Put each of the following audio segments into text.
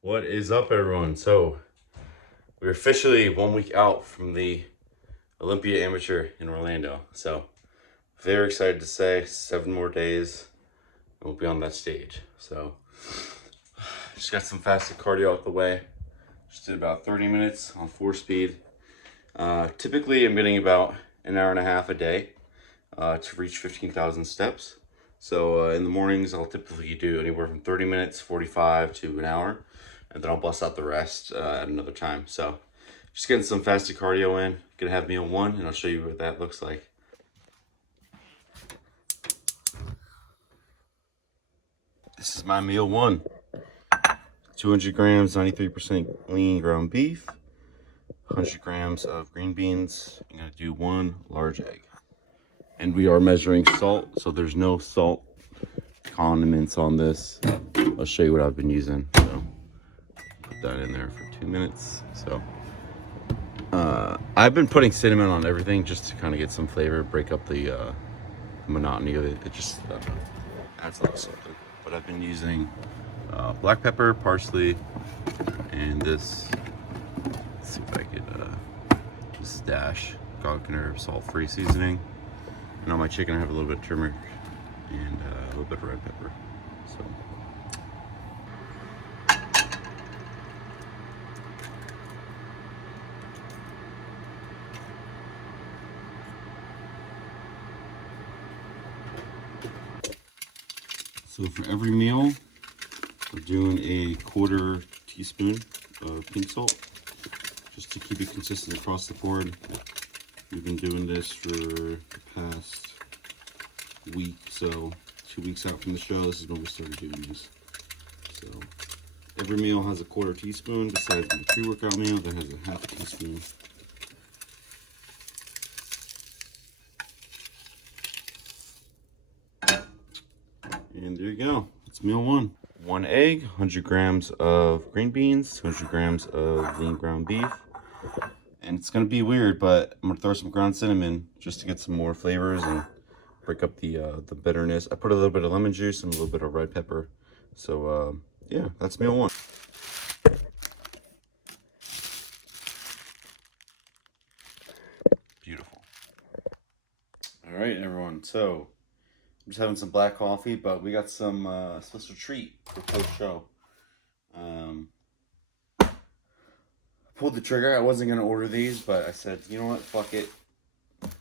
What is up, everyone? So, we're officially 1 week out from the Olympia Amateur in Orlando. So, very excited to say 7 more days and we'll be on that stage. So, just got some fasted cardio out the way. Just did about 30 minutes on 4 speed. Typically, I'm getting about an hour and a half a day to reach 15,000 steps. So, in the mornings, I'll typically do anywhere from 30 minutes, 45 to an hour. And then I'll bust out the rest at another time. So just getting some fasted cardio in. Gonna have meal one, and I'll show you what that looks like. This is my meal one. 200 grams, 93% lean ground beef, 100 grams of green beans. I'm gonna do one large egg. And we are measuring salt, so there's no salt condiments on this. I'll show you what I've been using. So put that in there for 2 minutes. So I've been putting cinnamon on everything just to kind of get some flavor, break up the monotony of it. It just adds a little something. But I've been using black pepper, parsley, and this. Let's see if I could just dash garlic and herb salt-free seasoning. And on my chicken, I have a little bit of turmeric and a little bit of red pepper. So. So for every meal, we're doing a 1/4 teaspoon of pink salt, just to keep it consistent across the board. We've been doing this for the past week, so 2 weeks out from the show, this is when we started doing this. So every meal has a 1/4 teaspoon, besides my pre-workout meal that has a 1/2 teaspoon. And there you go. It's meal one. 1 egg, 100 grams of green beans, 200 grams of lean ground beef. And it's going to be weird, but I'm going to throw some ground cinnamon just to get some more flavors and break up the bitterness. I put a little bit of lemon juice and a little bit of red pepper. So, yeah, that's meal one. Beautiful. All right, everyone. So, I'm just having some black coffee, but we got some special treat for post-show. Pulled the trigger. I wasn't going to order these, but I said, you know what, fuck it.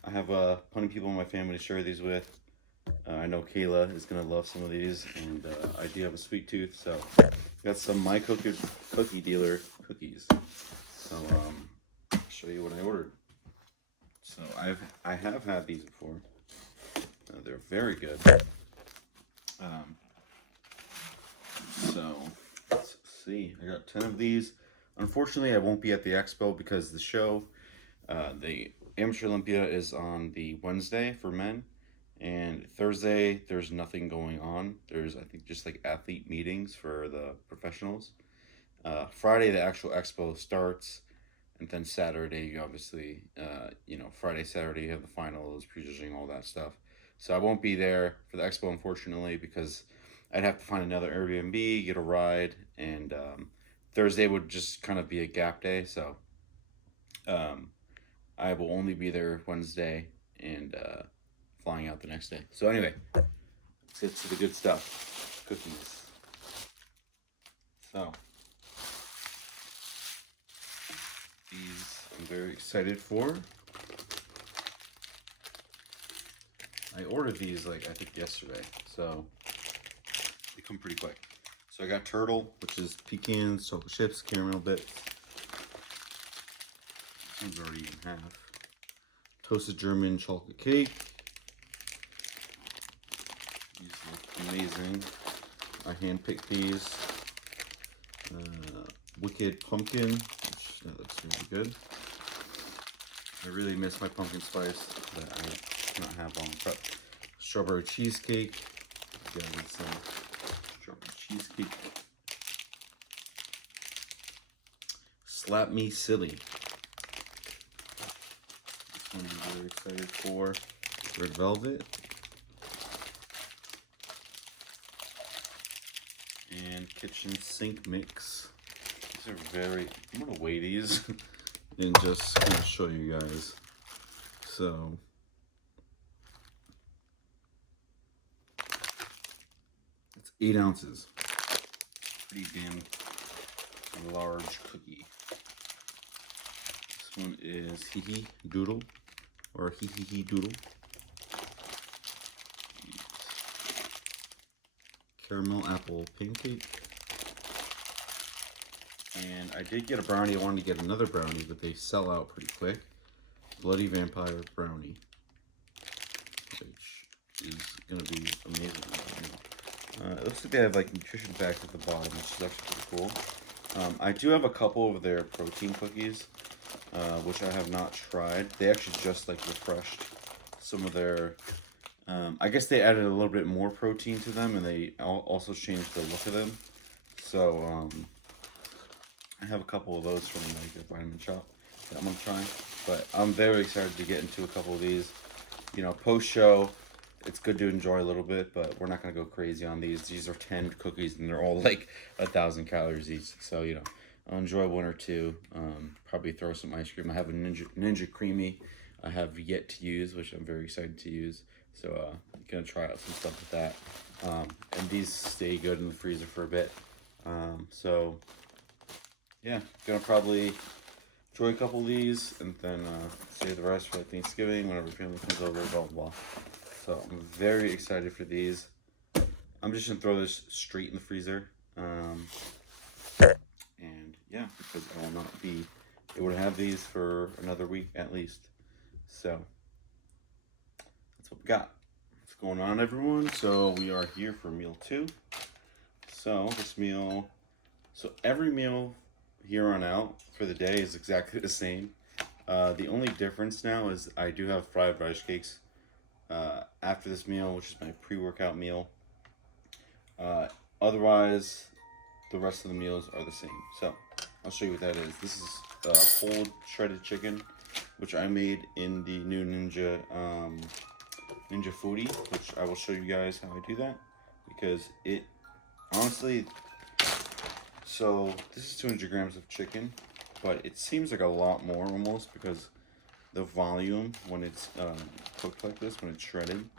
I have plenty of people in my family to share these with. I know Kayla is going to love some of these, and I do have a sweet tooth, so got some My Cookie Dealer cookies. So I'll show you what I ordered. So I have had these before. They're very good. So let's see. I got 10 of these. Unfortunately, I won't be at the expo because the show, the Amateur Olympia is on the Wednesday for men, and Thursday there's nothing going on. There's, I think, just like athlete meetings for the professionals. Friday the actual expo starts, and then Saturday, obviously, Friday, Saturday you have the finals, prejudging, all that stuff. So I won't be there for the expo, unfortunately, because I'd have to find another Airbnb, get a ride, and Thursday would just kind of be a gap day. So I will only be there Wednesday and flying out the next day. So anyway, let's get to the good stuff. Cookies. So these I'm very excited for. I ordered these I think yesterday, so they come pretty quick. So I got turtle, which is pecans, chocolate chips, caramel bits. This one's already in half. Toasted German chocolate cake. These look amazing. I handpicked these. Wicked pumpkin, which that looks really good. I really miss my pumpkin spice that I cannot have on prep. Strawberry cheesecake. Yeah, with some strawberry cheesecake. Slap Me Silly. This one I'm very excited for. Red velvet. And kitchen sink mix. These are very, I'm gonna weigh these and just kind of show you guys. So it's 8 ounces. Pretty damn large cookie. This one is Hee Hee Doodle, or Hee Hee Hee Doodle. Caramel apple pancake. And I did get a brownie. I wanted to get another brownie, but they sell out pretty quick. Bloody Vampire Brownie, which is going to be amazing. It looks like they have like nutrition facts at the bottom, which is actually pretty cool. I do have a couple of their protein cookies, which I have not tried. They actually just like refreshed some of their, I guess they added a little bit more protein to them, and they also changed the look of them. So I have a couple of those from like the Vitamin Shop that I'm gonna try. But I'm very excited to get into a couple of these. You know, post-show, it's good to enjoy a little bit, but we're not going to go crazy on these. These are 10 cookies, and they're all like 1,000 calories each. So, you know, I'll enjoy one or two. Probably throw some ice cream. I have a Ninja Creamy I have yet to use, which I'm very excited to use. So, I'm going to try out some stuff with that. And these stay good in the freezer for a bit. So, yeah, going to probably enjoy a couple of these, and then save the rest for like Thanksgiving, whenever family comes over, blah, blah, blah. So I'm very excited for these. I'm just going to throw this straight in the freezer. And yeah, because I will not be able to have these for another week at least. So that's what we got. What's going on, everyone? So we are here for meal 2. So this meal, so every meal here on out for the day is exactly the same. The only difference now is I do have fried rice cakes after this meal, which is my pre-workout meal. Otherwise, the rest of the meals are the same. So I'll show you what that is. This is whole shredded chicken, which I made in the new Ninja Foodie, which I will show you guys how I do that, because it honestly. So this is 200 grams of chicken, but it seems like a lot more almost, because the volume when it's cooked like this, when it's shredded,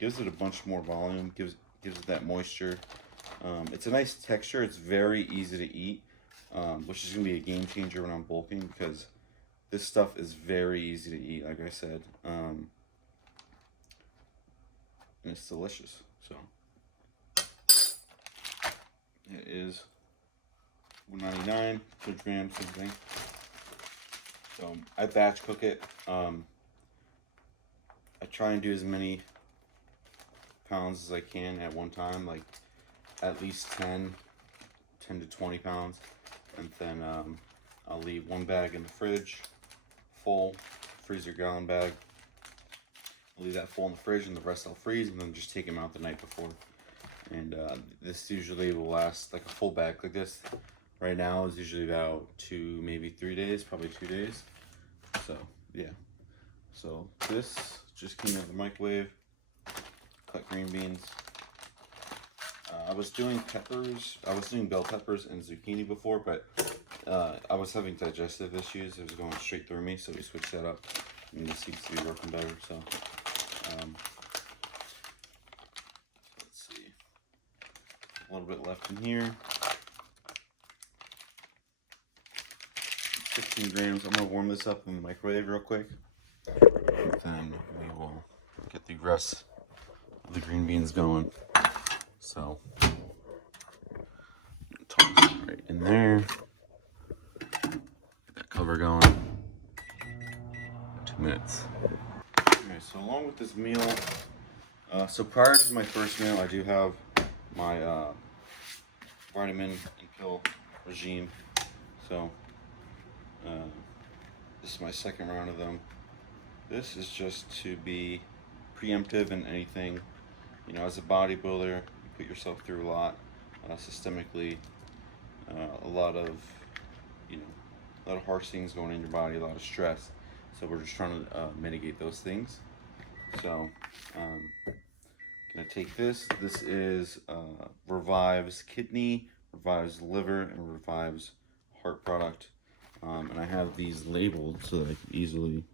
gives it a bunch more volume, gives it that moisture. It's a nice texture. It's very easy to eat, which is going to be a game changer when I'm bulking, because this stuff is very easy to eat, like I said, and it's delicious. So it is $1.99, 200 grams, same thing. So I batch cook it. I try and do as many pounds as I can at one time, like at least 10 to 20 pounds. And then I'll leave one bag in the fridge, full freezer gallon bag. I'll leave that full in the fridge, and the rest I'll freeze, and then just take them out the night before. And this usually will last, like a full bag like this right now is usually about 2, maybe 3 days, probably 2 days. So yeah, so this just came out of the microwave. Cut green beans. I was doing peppers. I was doing bell peppers and zucchini before, but I was having digestive issues. It was going straight through me, so we switched that up, and this seems to be working better. So let's see, a little bit left in here. 16 grams. I'm gonna warm this up in the microwave real quick. Then we will get the rest of the green beans going. So toss it right in there. Get that cover going. 2 minutes. Okay, so along with this meal, so prior to my first meal, I do have my vitamin and pill regime. So this is my second round of them. This is just to be preemptive in anything. You know, as a bodybuilder, you put yourself through a lot, systemically, a lot of, a lot of harsh things going in your body, a lot of stress. So we're just trying to mitigate those things. So, gonna take this. This is Revives Kidney, Revives Liver, and Revives heart product. And I have these labeled so that I can easily,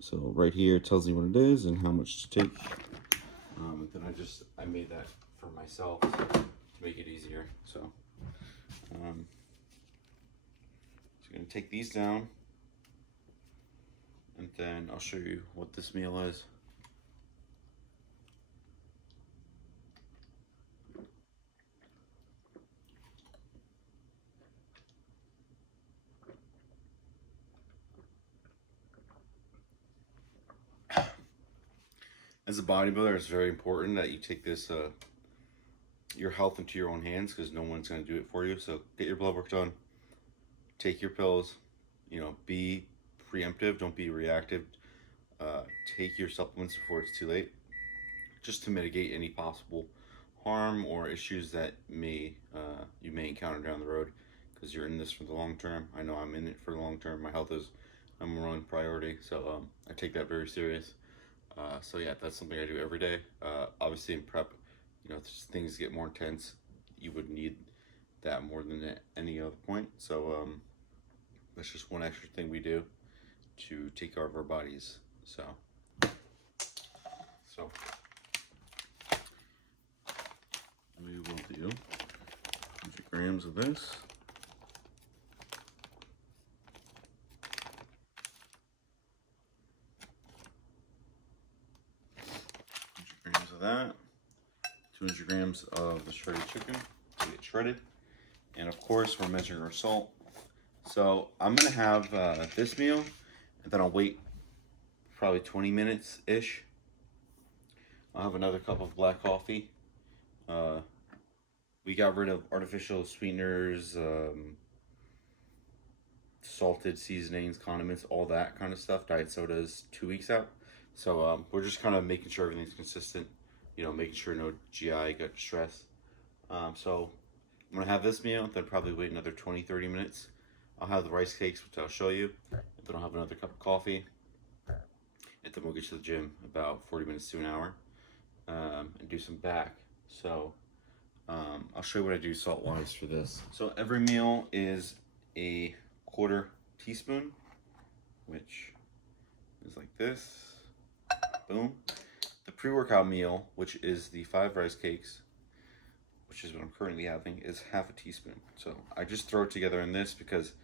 so right here it tells me what it is and how much to take. And then I made that for myself to make it easier. So, just gonna take these down, and then I'll show you what this meal is. As a bodybuilder, it's very important that you take this your health into your own hands, because no one's going to do it for you. So get your blood work done, take your pills, be preemptive, don't be reactive. Take your supplements before it's too late, just to mitigate any possible harm or issues that you may encounter down the road, because you're in this for the long term. I know I'm in it for the long term. My health is number one priority, so I take that very serious. So yeah, that's something I do every day. Obviously in prep, things get more intense. You would need that more than at any other point. So that's just one extra thing we do to take care of our bodies. So we will do 100 grams of this. 100 grams of that. 200 grams of the shredded chicken to get shredded. And of course, we're measuring our salt. So I'm gonna have this meal, and then I'll wait probably 20 minutes-ish. I'll have another cup of black coffee. We got rid of artificial sweeteners, salted seasonings, condiments, all that kind of stuff. Diet soda's 2 weeks out. So we're just kind of making sure everything's consistent, making sure no GI gut stress. So I'm gonna have this meal, then probably wait another 20-30 minutes. I'll have the rice cakes, which I'll show you, and then I'll have another cup of coffee, and then we'll get to the gym about 40 minutes to an hour, and do some back. So I'll show you what I do salt wise for this. So every meal is a 1/4 teaspoon, which is like this. Boom. The pre-workout meal, which is the 5 rice cakes, which is what I'm currently having, is 1/2 teaspoon. So I just throw it together in this because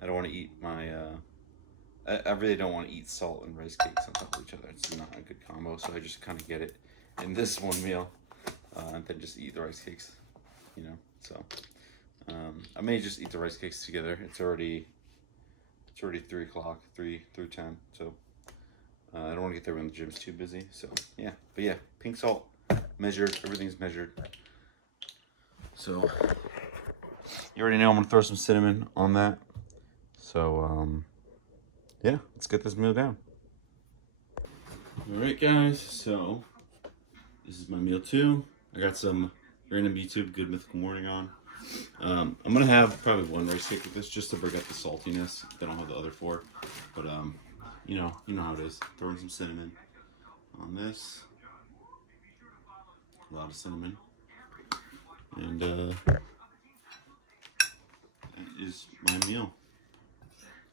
I don't want to eat my, I really don't want to eat salt and rice cakes on top of each other. It's not a good combo, so I just kind of get it in this one meal, and then just eat the rice cakes, So I may just eat the rice cakes together. It's already 3 o'clock, 3:10, so I don't want to get there when the gym's too busy. So yeah, but yeah, pink salt, measured, everything's measured. So you already know I'm gonna throw some cinnamon on that. So yeah, let's get this meal down. All right, guys. So this is my meal 2. I got some random YouTube Good Mythical Morning on. I'm gonna have probably 1 rice cake with this just to break up the saltiness. Then I'll have the other 4. But you know how it is. Throwing some cinnamon on this. A lot of cinnamon. And that is my meal.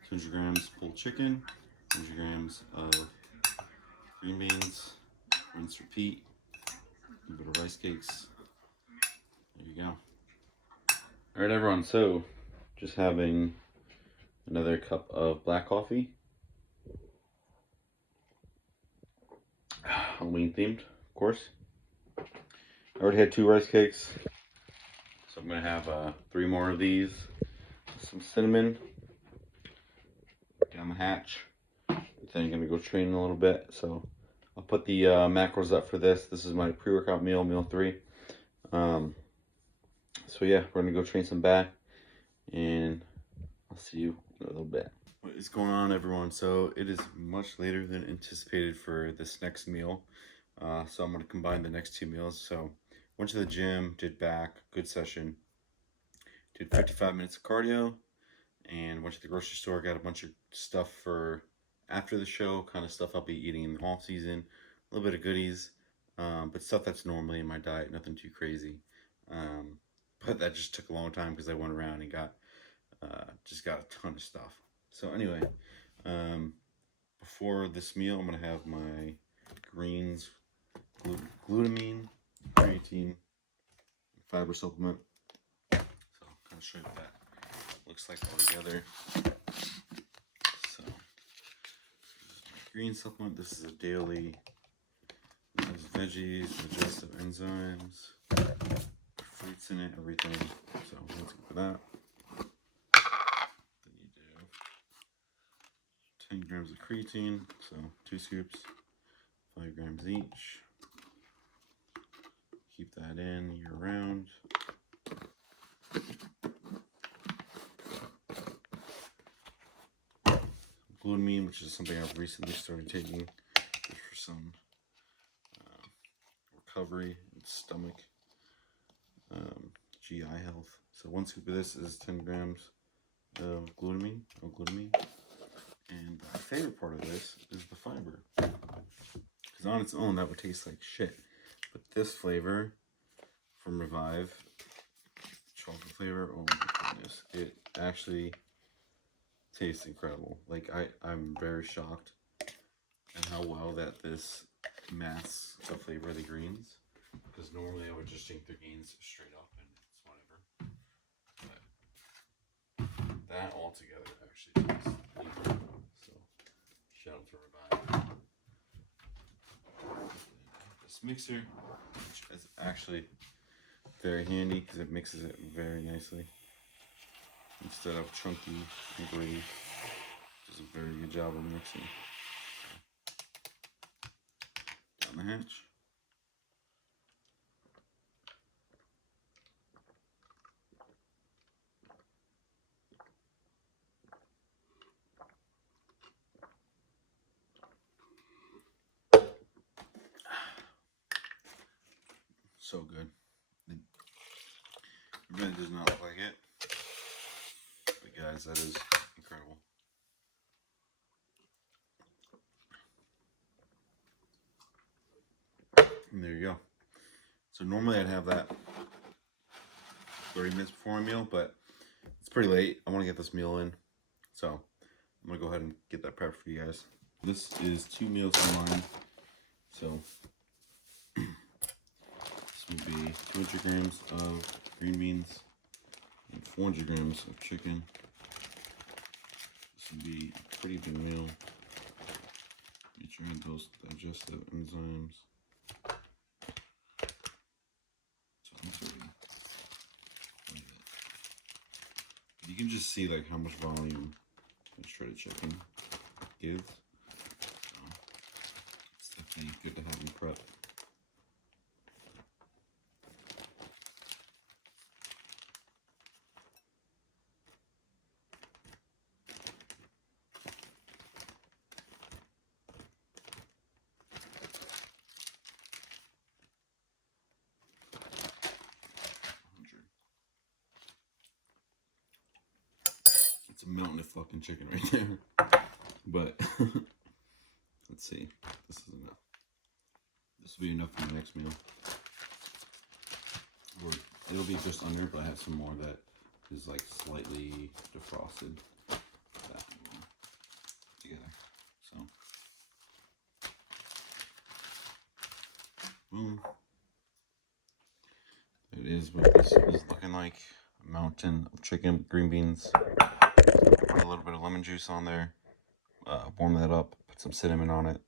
200 grams pulled chicken, 100 grams of green beans, rinse, repeat, a bit of rice cakes. There you go. All right, everyone, so just having another cup of black coffee. Halloween themed, of course. I already had 2 rice cakes, so I'm gonna have 3 more of these. Some cinnamon down the hatch. Then I'm gonna go train in a little bit, so I'll put the macros up for this. This is my pre-workout meal, meal 3. So yeah, we're gonna go train some back, and I'll see you in a little bit. What is going on, everyone? So it is much later than anticipated for this next meal. So I'm gonna combine the next 2 meals. So went to the gym, did back, good session. Did 55 minutes of cardio, and went to the grocery store, got a bunch of stuff for after the show, kind of stuff I'll be eating in the off season, a little bit of goodies, but stuff that's normally in my diet, nothing too crazy. But that just took a long time because I went around and got Just got a ton of stuff. So anyway, before this meal, I'm gonna have my greens, glutamine, creatine, fiber supplement. So I'll kind of show you what that looks like all together. So this is my green supplement. This is a daily. There's veggies, digestive enzymes, fruits in it, everything. So let's go for that. Then you do 10 grams of creatine, so 2 scoops, 5 grams each. Keep that in year round. Glutamine, which is something I've recently started taking just for some recovery and stomach, GI health. So 1 scoop of this is 10 grams of glutamine. And my favorite part of this is the fiber. Because on its own, that would taste like shit. But this flavor from Revive, chocolate flavor, oh my goodness, it actually tastes incredible. Like I'm very shocked at how well that this masks the flavor of the greens. Because normally I would just drink the greens straight up and it's whatever. But that all together actually tastes incredible. So shout out to Revive. This mixer, which is actually very handy because it mixes it very nicely instead of chunky and gritty. Does a very good job of mixing. Down the hatch. So good. It really does not look like it. But guys, that is incredible. And there you go. So normally I'd have that 30 minutes before my meal, but it's pretty late. I want to get this meal in. So I'm going to go ahead and get that prepped for you guys. This is 2 meals combined. So this would be 200 grams of green beans and 400 grams of chicken. This would be a pretty big meal. Featuring those digestive enzymes. You can just see like how much volume a shredded chicken gives. So it's definitely good to have in prep. It's a mountain of fucking chicken right there. But let's see. This is enough. This will be enough for the next meal. Or it'll be just under, but I have some more that is like slightly defrosted. That together. So boom. There it is what this is looking like. A mountain of chicken, green beans. Put a little bit of lemon juice on there, warm that up, put some cinnamon on it,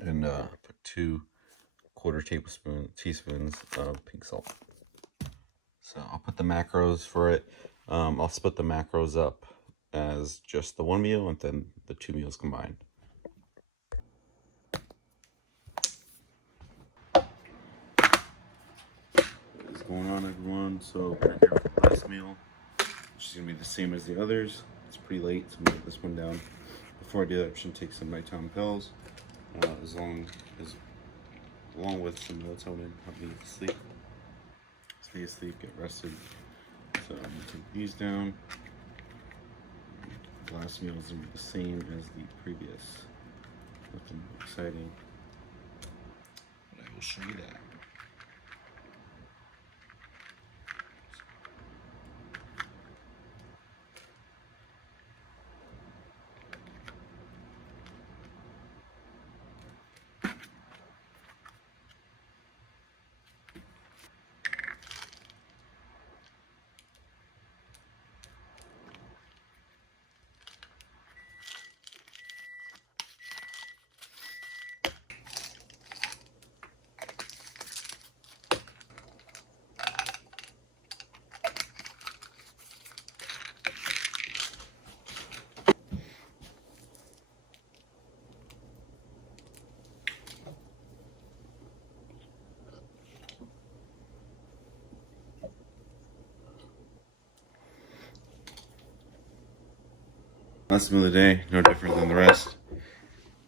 and put 2 1/4 teaspoons of pink salt. So I'll put the macros for it. I'll split the macros up as just the 1 meal and then the 2 meals combined. What's going on, everyone? So we're here for the last meal, which is gonna be the same as the others. It's pretty late, so I'm gonna get this one down. Before I do that, I should take some nighttime pills, along with some melatonin, help me to sleep. Stay asleep, get rested. So I'm gonna take these down. The last meal is gonna be the same as the previous. Nothing exciting, but I will show you that. Last meal of the day, no different than the rest.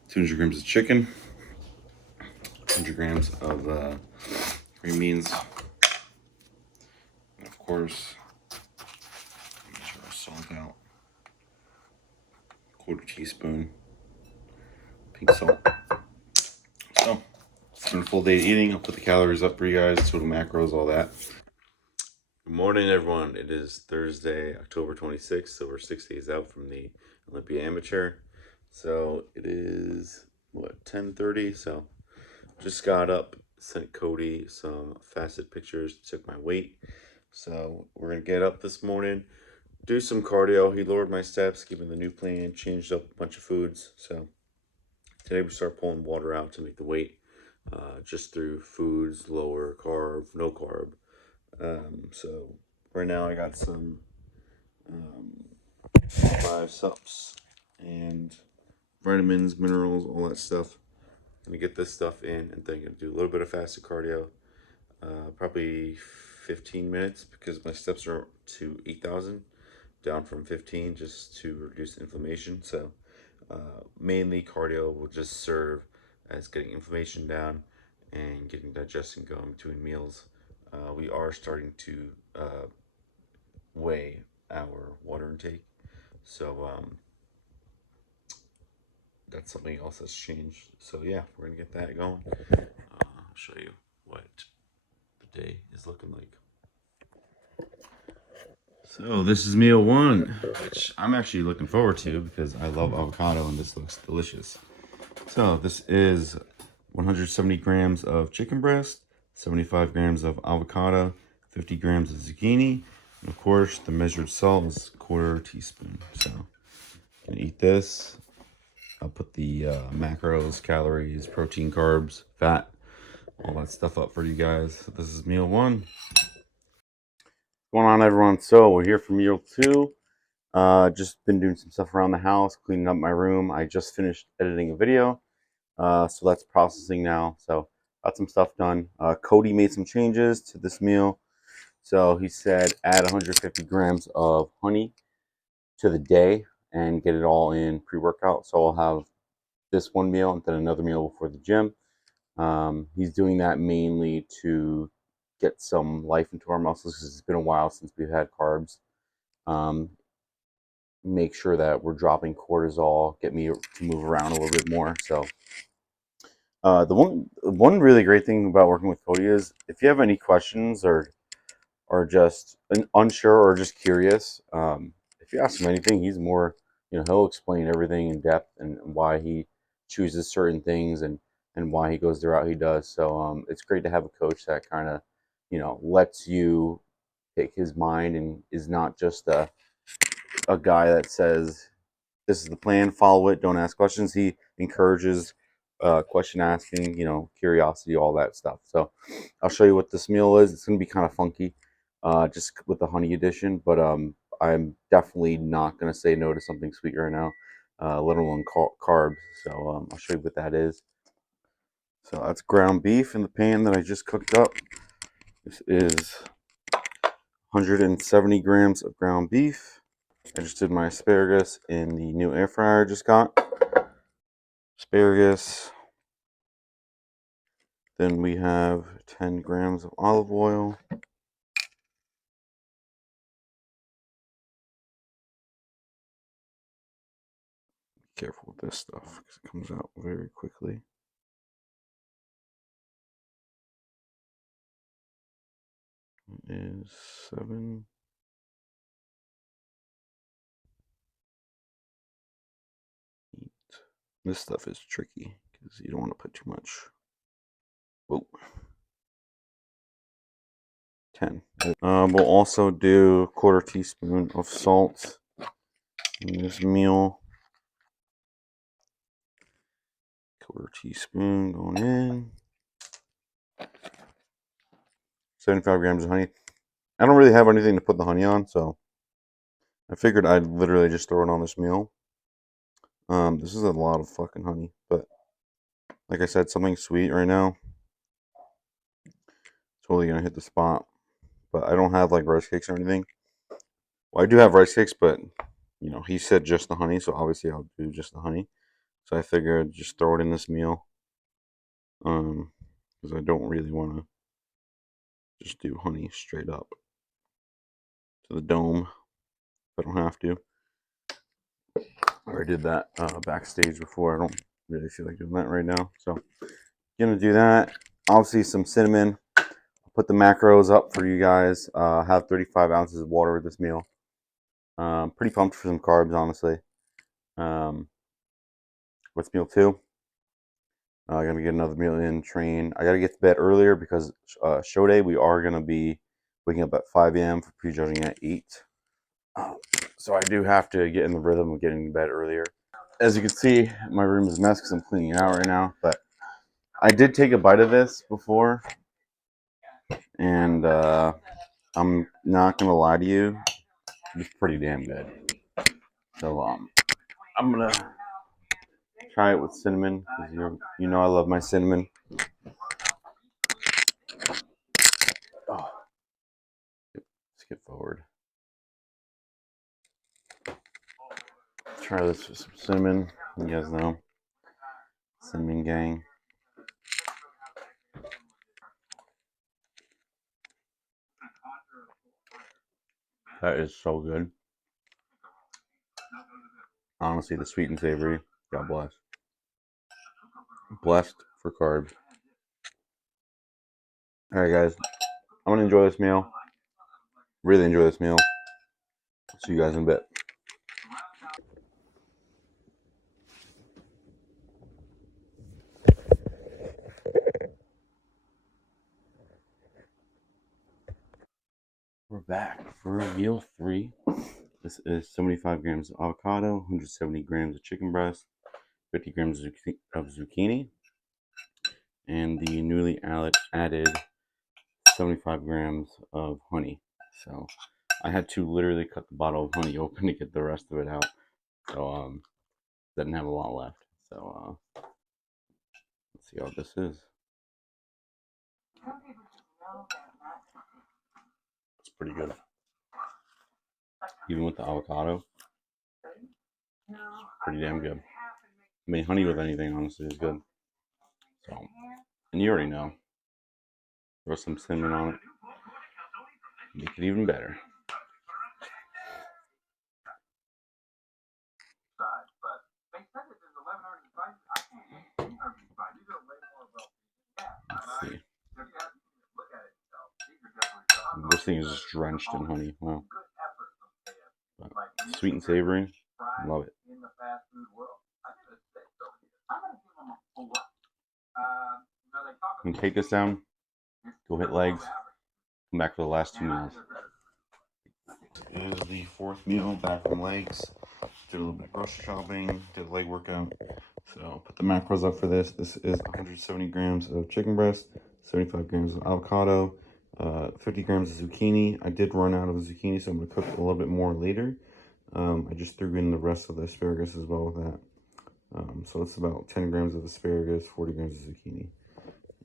200 grams of chicken, 100 grams of green beans, and of course, make sure I salt out. 1/4 teaspoon pink salt. So, it's been a full day of eating. I'll put the calories up for you guys, total macros, all that. Good morning, everyone. It is Thursday, October 26th, so we're 6 days out from the Olympia Amateur. So it is, 10:30? So just got up, sent Cody some fasted pictures, took my weight. So we're going to get up this morning, do some cardio. He lowered my steps, given the new plan, changed up a bunch of foods. So today we start pulling water out to make the weight, just through foods, lower carb, no carb. So right now I got some 5 sups and vitamins, minerals, all that stuff. Gonna get this stuff in and then gonna do a little bit of fasted cardio, probably 15 minutes because my steps are to 8,000, down from 15 just to reduce inflammation. So mainly cardio will just serve as getting inflammation down and getting digestion going between meals. We are starting to weigh our water intake, so that's something else that's changed. So yeah, we're gonna get that going. I'll show you what the day is looking like. So this is meal one, which I'm actually looking forward to because I love avocado and this looks delicious. So this is 170 grams of chicken breast, 75 grams of avocado, 50 grams of zucchini, and of course the measured salt is 1/4 teaspoon. So I'm gonna eat this. I'll put the macros, calories, protein, carbs, fat, all that stuff up for you guys. So this is meal one. What's going on, everyone? So we're here for meal two. Just been doing some stuff around the house, cleaning up my room. I just finished editing a video, so that's processing now. So got some stuff done. Cody made some changes to this meal. So he said add 150 grams of honey to the day and get it all in pre-workout. So I'll have this one meal and then another meal before the gym. He's doing that mainly to get some life into our muscles because it's been a while since we've had carbs. Make sure that we're dropping cortisol, get me to move around a little bit more. So the one really great thing about working with Cody is if you have any questions or just unsure or just curious, if you ask him anything, he's more, he'll explain everything in depth and why he chooses certain things and why he goes the route he does. So it's great to have a coach that kind of, lets you pick his mind and is not just a guy that says, this is the plan, follow it, don't ask questions. He encourages question asking, curiosity, all that stuff. So I'll show you what this meal is. It's going to be kind of funky, just with the honey addition, but I'm definitely not going to say no to something sweet right now, let alone carbs. So I'll show you what that is. So that's ground beef in the pan that I just cooked up. This is 170 grams of ground beef. I just did my asparagus in the new air fryer I just got. Asparagus. Then we have 10 grams of olive oil. Be careful with this stuff because it comes out very quickly. It is 7. 8. This stuff is tricky because you don't want to put too much. Whoa. 10. We'll also do 1/4 teaspoon of salt in this meal. 1/4 teaspoon going in. 75 grams of honey. I don't really have anything to put the honey on, so I figured I'd literally just throw it on this meal. This is a lot of fucking honey, but like I said, something sweet right now. Totally gonna hit the spot. But I don't have like rice cakes or anything. Well, I do have rice cakes, but you know, he said just the honey, so obviously I'll do just the honey. So I figured just throw it in this meal, because I don't really want to just do honey straight up to the dome if I don't have to. I already did that backstage before. I don't really feel like doing that right now, so gonna do that. Obviously some cinnamon. I'll put the macros up for you guys. Have 35 ounces of water with this meal. Pretty pumped for some carbs, honestly. What's meal two? I'm gonna get another meal in, train. I gotta get to bed earlier because show day we are gonna be waking up at 5 a.m. for prejudging at 8. So I do have to get in the rhythm of getting to bed earlier. As you can see, my room is a mess because I'm cleaning it out right now. But I did take a bite of this before, and I'm not gonna lie to you, it's pretty damn good. So I'm gonna try it with cinnamon because you know I love my cinnamon. Oh, skip forward. Try this with some cinnamon. You guys know, cinnamon gang. That is so good. Honestly, the sweet and savory. God bless. Blessed for carbs. All right, guys. I'm gonna enjoy this meal. Really enjoy this meal. See you guys in a bit. We're back for meal 3. This is 75 grams of avocado, 170 grams of chicken breast, 50 grams of zucchini, and the newly added 75 grams of honey. So I had to literally cut the bottle of honey open to get the rest of it out. So didn't have a lot left. So let's see how this is. It's pretty good. Even with the avocado, it's pretty damn good. I mean, honey with anything honestly is good. So, and you already know. Throw some cinnamon on it. Make it even better. Let's see. This thing is just drenched in honey. Wow. But sweet and savory. Love it. I'm gonna take this down. Go hit legs. Come back for the last 2 meals. This is the 4th meal back from legs. Did a little bit of grocery shopping. Did a leg workout. So put the macros up for this. This is 170 grams of chicken breast, 75 grams of avocado, 50 grams of zucchini. I did run out of zucchini, so I'm going to cook a little bit more later. I just threw in the rest of the asparagus as well with that. So it's about 10 grams of asparagus, 40 grams of zucchini.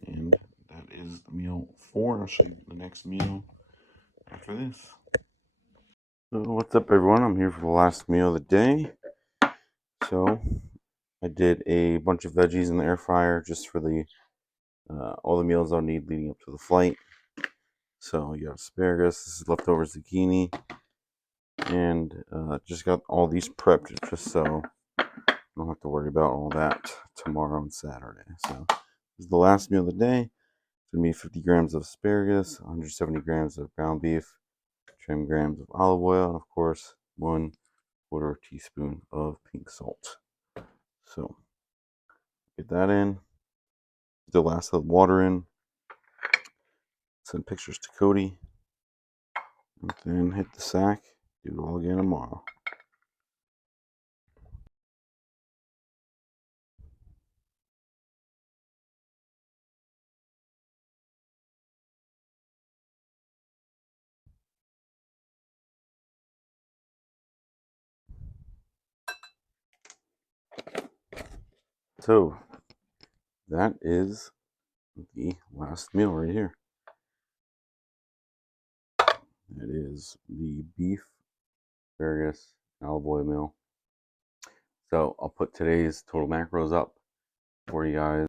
And that is meal 4. I'll show you the next meal after this. So what's up, everyone? I'm here for the last meal of the day. So I did a bunch of veggies in the air fryer just for the all the meals I'll need leading up to the flight. So you got asparagus, this is leftover zucchini, and just got all these prepped just so I don't have to worry about all that tomorrow and Saturday. So this is the last meal of the day. It's gonna be 50 grams of asparagus, 170 grams of ground beef, 10 grams of olive oil, and of course 1/4 teaspoon of pink salt. So get that in. Get the last of the water in. Send pictures to Cody. And then hit the sack. Do it all again tomorrow. So that is the last meal right here. That is the beef, asparagus, olive oil meal. So I'll put today's total macros up for you guys.